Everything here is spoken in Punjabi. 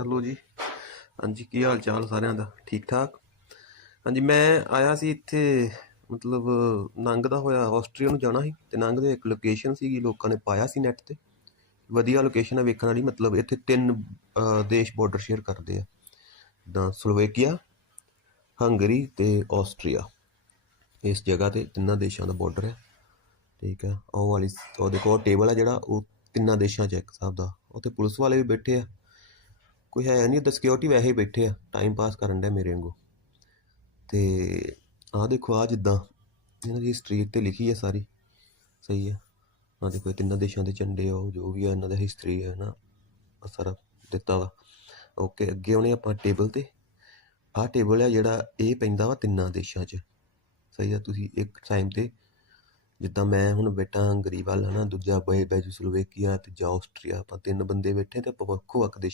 ਹੈਲੋ ਜੀ। ਹਾਂਜੀ, ਕੀ ਹਾਲ ਚਾਲ ਸਾਰਿਆਂ ਦਾ? ਠੀਕ ਠਾਕ ਹਾਂਜੀ, ਮੈਂ ਆਇਆ ਸੀ ਇੱਥੇ, ਮਤਲਬ ਲੰਘਦਾ ਹੋਇਆ, ਆਸਟਰੀਆ ਨੂੰ ਜਾਣਾ ਸੀ ਤੇ ਲੰਘਦੇ ਇੱਕ ਲੋਕੇਸ਼ਨ ਸੀਗੀ, ਲੋਕਾਂ ਨੇ ਪਾਇਆ ਸੀ ਨੈਟ ਤੇ। ਵਧੀਆ ਲੋਕੇਸ਼ਨ ਹੈ ਵੇਖਣ ਵਾਲੀ, ਮਤਲਬ ਇੱਥੇ ਤਿੰਨ ਦੇਸ਼ ਬਾਰਡਰ ਸ਼ੇਅਰ ਕਰਦੇ ਆ। ਜਿੱਦਾਂ ਸਲੋਵੇਕੀਆ ਹੰਗਰੀ ਤੇ ਆਸਟਰੀਆ ਇਸ ਜਗ੍ਹਾ ਤੇ ਤਿੰਨਾਂ ਦੇਸ਼ਾਂ ਦਾ ਬਾਰਡਰ ਹੈ ਠੀਕ ਹੈ ਉਹ ਵਾਲੀ, ਉਹ ਦੇਖੋ ਟੇਬਲ ਹੈ ਜਿਹੜਾ, ਉਹ ਤਿੰਨਾਂ ਦੇਸ਼ਾਂ 'ਚ ਇੱਕ ਹਿਸਾਬ ਦਾ। ਉੱਥੇ ਪੁਲਿਸ ਵਾਲੇ ਵੀ ਬੈਠੇ ਆ। ਕੋਈ ਹੈ ਨਹੀਂ, ਉੱਧਰ ਸਿਕਿਉਰਿਟੀ ਵੈਸੇ ਹੀ ਬੈਠੇ ਆ ਟਾਈਮ ਪਾਸ ਕਰਨ ਡਿਆ ਮੇਰੇ ਵਾਂਗੂ। ਤੇ ਆਹ ਦੇਖੋ ਆ ਜਿੱਦਾਂ ਇਹਨਾਂ ਦੀ ਸਟਰੀਟ ਤੇ ਲਿਖੀ ਆ ਸਾਰੀ, ਸਹੀ ਆ। ਆ ਦੇਖੋ, ਇਹ ਤਿੰਨਾਂ ਦੇਸ਼ਾਂ ਦੇ ਝੰਡੇ ਆ ਜੋ ਵੀ ਆ, ਇਹਨਾਂ ਦਾ ਹਿਸਟਰੀ ਹੈ ਨਾ ਸਾਰਾ ਦਿੱਤਾ ਵਾ। ਓਕੇ ਅੱਗੇ ਆਉਣੇ ਆਪਾਂ ਟੇਬਲ ਤੇ। ਆਹ ਟੇਬਲ ਆ ਜਿਹੜਾ ਇਹ ਪੈਂਦਾ ਵਾ ਤਿੰਨਾਂ ਦੇਸ਼ਾਂ 'ਚ, ਸਹੀ ਆ। ਤੁਸੀਂ ਇੱਕ ਟਾਈਮ ਤੇ ਜਿੱਦਾਂ ਮੈਂ ਹੁਣ ਬੈਠਾ ਹੰਗਰੀ ਵੱਲ ਹਨਾ, ਦੂਜਾ ਬੈ ਬੈਜੂ ਸਲੋਵੇਕੀਆ ਤੇ ਜਾਂ ਆਸਟਰੀਆ, ਆਪਾਂ ਤਿੰਨ ਬੰਦੇ ਬੈਠੇ ਤੇ ਆਪਾਂ ਵੱਖੋ ਵੱਖ ਦੇਸ਼